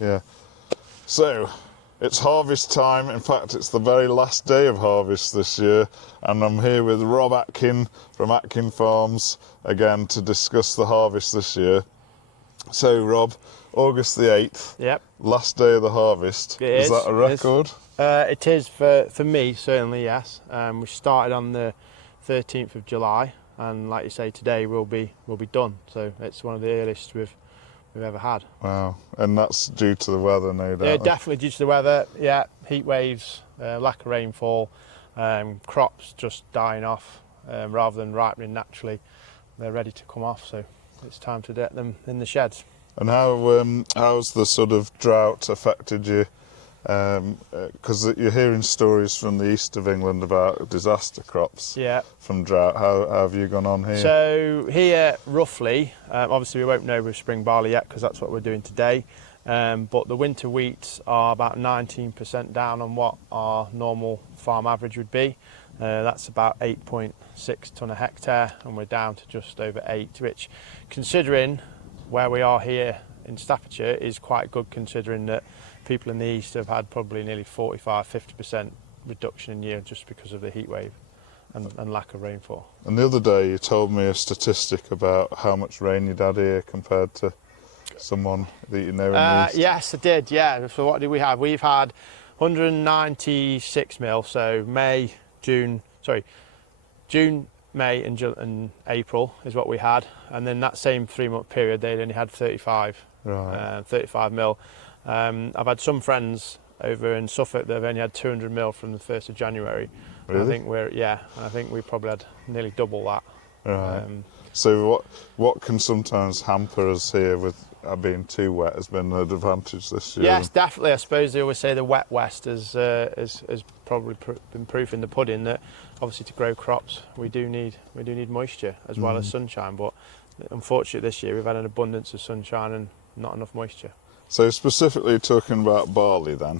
Yeah. So, it's harvest time. In fact, it's the very last day of harvest this year, and I'm here with Rob Atkin from Atkin Farms again to discuss the harvest this year. So, Rob, August the 8th, Yep. last day of the harvest. Is that a record? It is for me, certainly, yes. We started on the 13th of July, and like you say, today we'll be done. So it's one of the earliest we've ever had. Wow, and that's due to the weather, no doubt. Yeah, definitely due to the weather. Yeah, heat waves, lack of rainfall, crops just dying off rather than ripening naturally. They're ready to come off, so it's time to get them in the sheds. And how's the sort of drought affected you? Because you're hearing stories from the east of England about disaster crops from drought. How have you gone on here? So here, roughly, obviously we won't know with spring barley yet because that's what we're doing today, but the winter wheats are about 19% down on what our normal farm average would be. That's about 8.6 tonne a hectare, and we're down to just over 8, which, considering where we are here in Staffordshire, is quite good, considering that people in the east have had probably nearly 45–50% reduction in yield just because of the heat wave and lack of rainfall. And the other day you told me a statistic about how much rain you'd had here compared to someone that you know in the east. Yes, I did, yeah. So what did we have? We've had 196 mil, so June, May and April is what we had, and then that same 3-month period they'd only had 35 mil. I've had some friends over in Suffolk that have only had 200 mil from the 1st of January. Really? I think we probably had nearly double that. Right. So what can sometimes hamper us here with being too wet has been an advantage this year? Yes, definitely. I suppose they always say the wet west has probably been proof in the pudding that obviously to grow crops we do need moisture as well as sunshine. But unfortunately this year we've had an abundance of sunshine and not enough moisture. So specifically talking about barley then,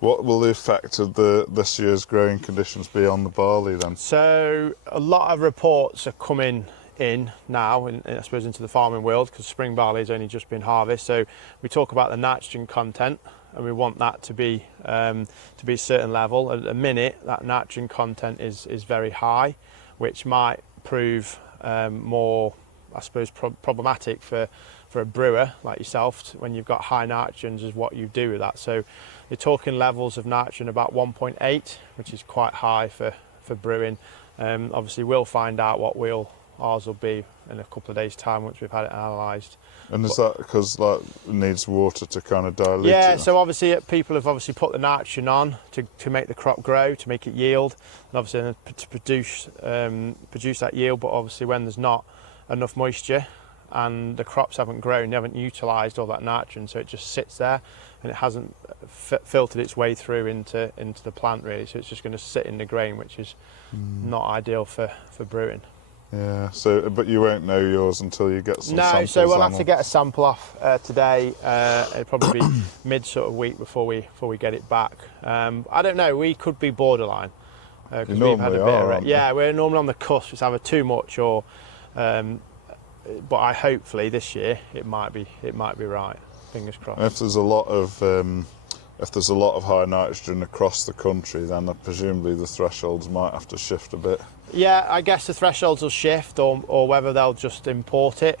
what will the effect of this year's growing conditions be on the barley then? So a lot of reports are coming in now, I suppose, into the farming world, because spring barley has only just been harvested. So we talk about the nitrogen content, and we want that to be a certain level. At the minute, that nitrogen content is very high, which might prove more, I suppose, problematic for a brewer like yourself when you've got high nitrogens, is what you do with that. So you're talking levels of nitrogen about 1.8, which is quite high for brewing. Obviously we'll find out what ours will be in a couple of days' time once we've had it analysed. And is that because it needs water to kind of dilute it? Yeah, so obviously people have obviously put the nitrogen on to make the crop grow, to make it yield, and obviously to produce that yield. But obviously when there's not enough moisture and the crops haven't grown, they haven't utilised all that nitrogen, so it just sits there and it hasn't filtered its way through into the plant really. So it's just going to sit in the grain, which is not ideal for brewing. Yeah, so but you won't know yours until you get some samples. No, so we'll have to get a sample off today. It'll probably be mid sort of week before we get it back. I don't know, we could be borderline. You normally are, yeah, we're normally on the cusp. It's either too much or but hopefully this year it might be right. Fingers crossed. If there's a lot of high nitrogen across the country, then presumably the thresholds might have to shift a bit. Yeah, I guess the thresholds will shift, or whether they'll just import it.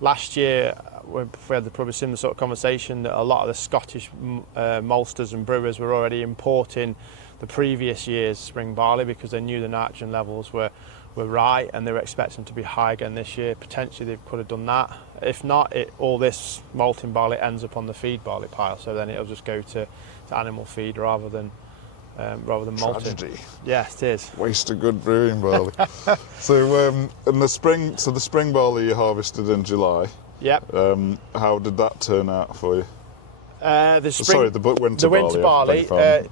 Last year we had the probably similar sort of conversation that a lot of the Scottish maltsters and brewers were already importing the previous year's spring barley because they knew the nitrogen levels were right and they were expecting to be high again this year. Potentially they could have done that. If not, all this malting barley ends up on the feed barley pile, so then it'll just go to animal feed rather than malting. Tragedy. Yes, it is. Waste of good brewing barley. So in the spring barley you harvested in July. Yep. How did that turn out for you? The winter barley.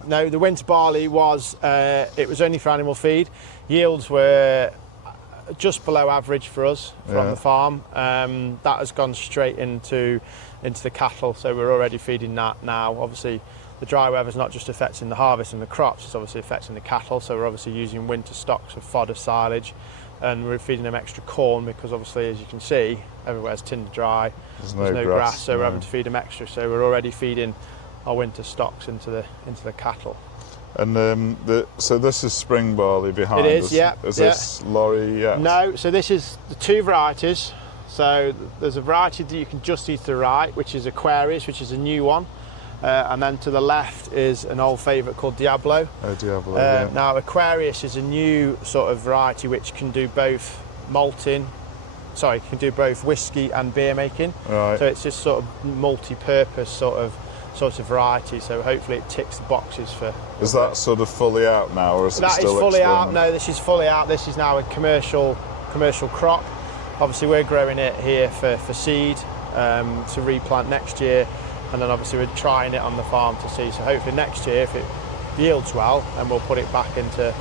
No, the winter barley was it was only for animal feed. Yields were just below average for us from the farm. That has gone straight into the cattle, so we're already feeding that now. Obviously, the dry weather's not just affecting the harvest and the crops; it's obviously affecting the cattle. So we're obviously using winter stocks of fodder, silage, and we're feeding them extra corn because obviously, as you can see, everywhere's tinder dry. There's no grass, so we're having to feed them extra. So we're already feeding our winter stocks into the cattle. And so this is spring barley behind us. It is, yeah. Is this lorry yet? No, so this is the two varieties. So there's a variety that you can just see to the right, which is Aquarius, which is a new one. And then to the left is an old favourite called Diablo. Oh, Diablo, yeah. Now Aquarius is a new sort of variety which can do both can do both whiskey and beer making. Right. So it's this sort of multi-purpose sort of variety. So hopefully it ticks the boxes for. Is that sort of fully out now, or is it still That is fully out. experimental? No, this is fully out. This is now a commercial crop. Obviously, we're growing it here for seed to replant next year, and then obviously we're trying it on the farm to see. So hopefully next year, if it yields well, then we'll put it back into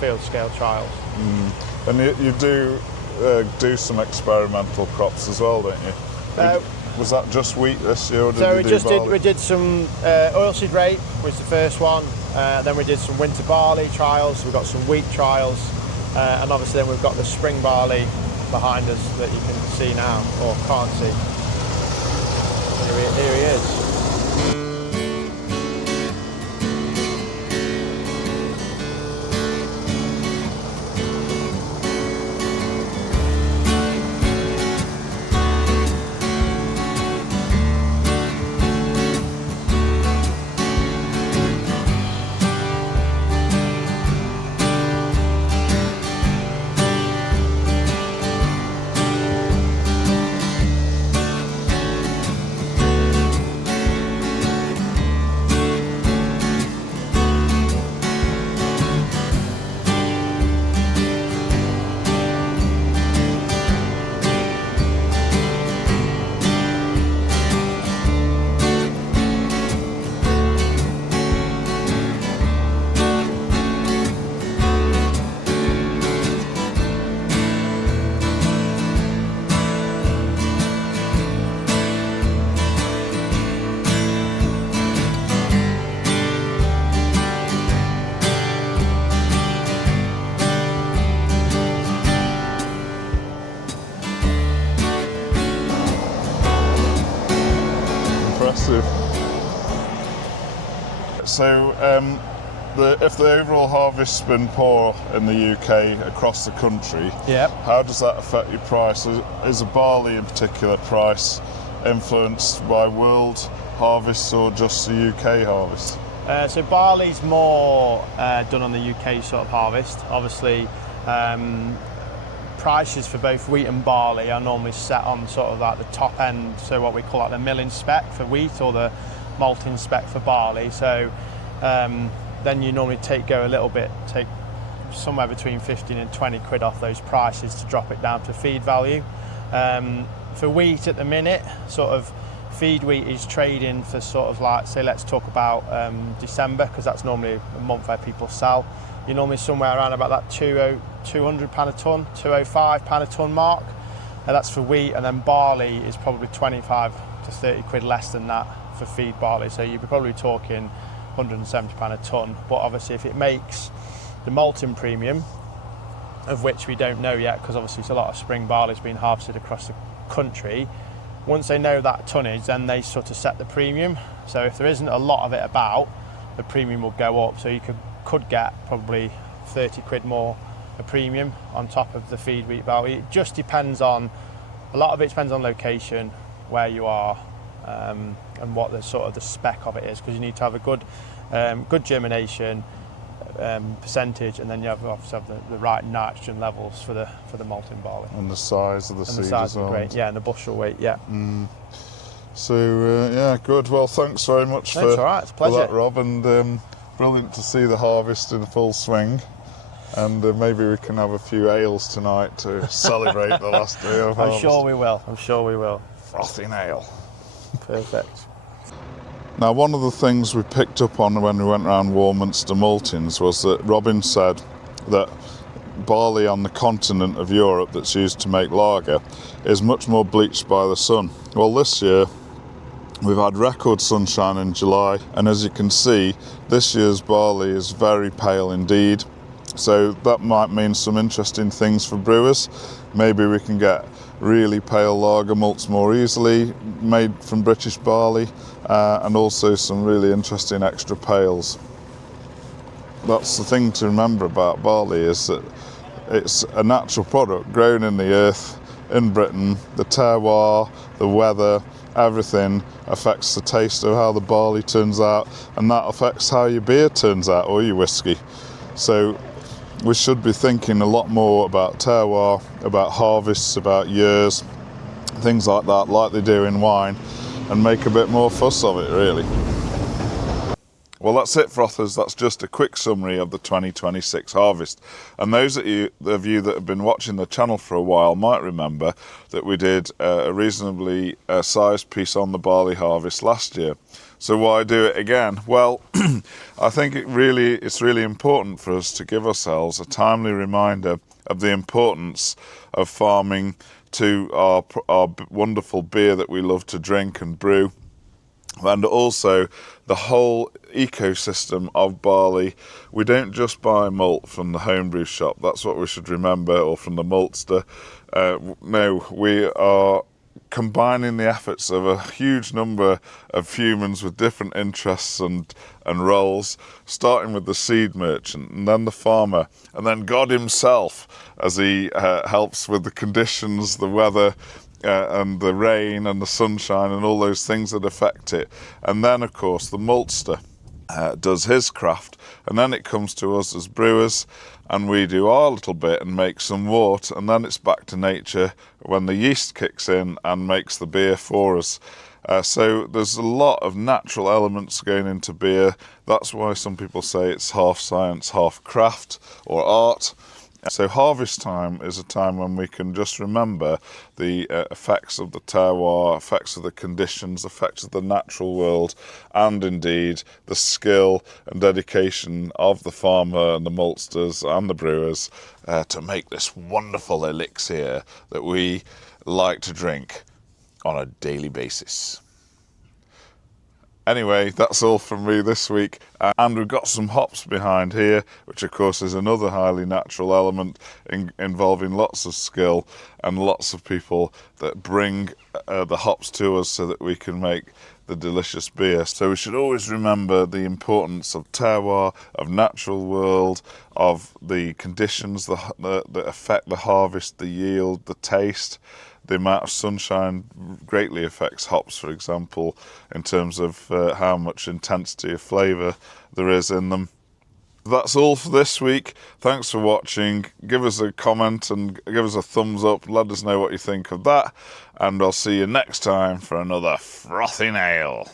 field scale trials. And you do some experimental crops as well, don't you? Was that just wheat this year, or did you do barley? We did some oilseed rape was the first one. Then we did some winter barley trials. We've got some wheat trials, and obviously then we've got the spring barley behind us that you can see now, or can't see. Here he is. Impressive. So, if the overall harvest's been poor in the UK across the country, Yep. how does that affect your price? Is a barley in particular price influenced by world harvests or just the UK harvest? So barley's more done on the UK sort of harvest. Obviously, prices for both wheat and barley are normally set on sort of like the top end, so what we call like the milling spec for wheat or the malting spec for barley. So then you normally take somewhere between 15 and 20 quid off those prices to drop it down to feed value. For wheat at the minute, sort of feed wheat is trading for sort of like, say, let's talk about December, because that's normally a month where people sell. You're normally somewhere around about that £200 a tonne, £205 a tonne mark. That's for wheat, and then barley is probably 25 to 30 quid less than that for feed barley. So you'd be probably talking £170 a tonne. But obviously, if it makes the malting premium, of which we don't know yet, because obviously it's a lot of spring barley's being harvested across the country. Once they know that tonnage, then they sort of set the premium. So if there isn't a lot of it about, the premium will go up. So you could get probably 30 quid more a premium on top of the feed wheat value. It just depends on, a lot of it depends on location, where you are, and what the sort of the spec of it is, because you need to have a good germination percentage, and then you obviously have the right nitrogen levels for the malting barley. And the size of the seed as well. Great, yeah, and the bushel weight, yeah. So yeah, good. Well, thanks very much That's all right, it's a pleasure. for that, Rob, and brilliant to see the harvest in full swing. And maybe we can have a few ales tonight to celebrate the last day of harvest. I'm sure we will. Frothing ale. Perfect. Now, one of the things we picked up on when we went around Warminster Maltings was that Robin said that barley on the continent of Europe that's used to make lager is much more bleached by the sun. Well, this year we've had record sunshine in July, and as you can see, this year's barley is very pale indeed. So that might mean some interesting things for brewers. Maybe we can get really pale lager malts more easily, made from British barley, and also some really interesting extra pales. That's the thing to remember about barley, is that it's a natural product grown in the earth in Britain. The terroir, the weather, everything affects the taste of how the barley turns out, and that affects how your beer turns out, or your whiskey. So we should be thinking a lot more about terroir, about harvests, about years, things like that, like they do in wine, and make a bit more fuss of it, really. Well, that's it, frothers. That's just a quick summary of the 2026 harvest. And those of you that have been watching the channel for a while might remember that we did a reasonably sized piece on the barley harvest last year. So why do it again? Well, I think it's really important for us to give ourselves a timely reminder of the importance of farming to our wonderful beer that we love to drink and brew, and also the whole ecosystem of barley. We don't just buy malt from the homebrew shop, that's what we should remember, or from the maltster. No, we are combining the efforts of a huge number of humans with different interests and roles, starting with the seed merchant, and then the farmer, and then God himself, as he helps with the conditions, the weather, and the rain and the sunshine and all those things that affect it. And then, of course, the maltster does his craft, and then it comes to us as brewers, and we do our little bit and make some wort, and then it's back to nature when the yeast kicks in and makes the beer for us. So there's a lot of natural elements going into beer. That's why some people say it's half science, half craft or art. So harvest time is a time when we can just remember the effects of the terroir, effects of the conditions, effects of the natural world, and indeed the skill and dedication of the farmer and the maltsters and the brewers to make this wonderful elixir that we like to drink on a daily basis. Anyway, that's all from me this week, and we've got some hops behind here, which of course is another highly natural element involving lots of skill and lots of people that bring the hops to us so that we can make the delicious beer. So we should always remember the importance of terroir, of natural world, of the conditions that affect the harvest, the yield, the taste. The amount of sunshine greatly affects hops, for example, in terms of how much intensity of flavour there is in them. That's all for this week. Thanks for watching. Give us a comment and give us a thumbs up. Let us know what you think of that. And I'll see you next time for another frothing ale.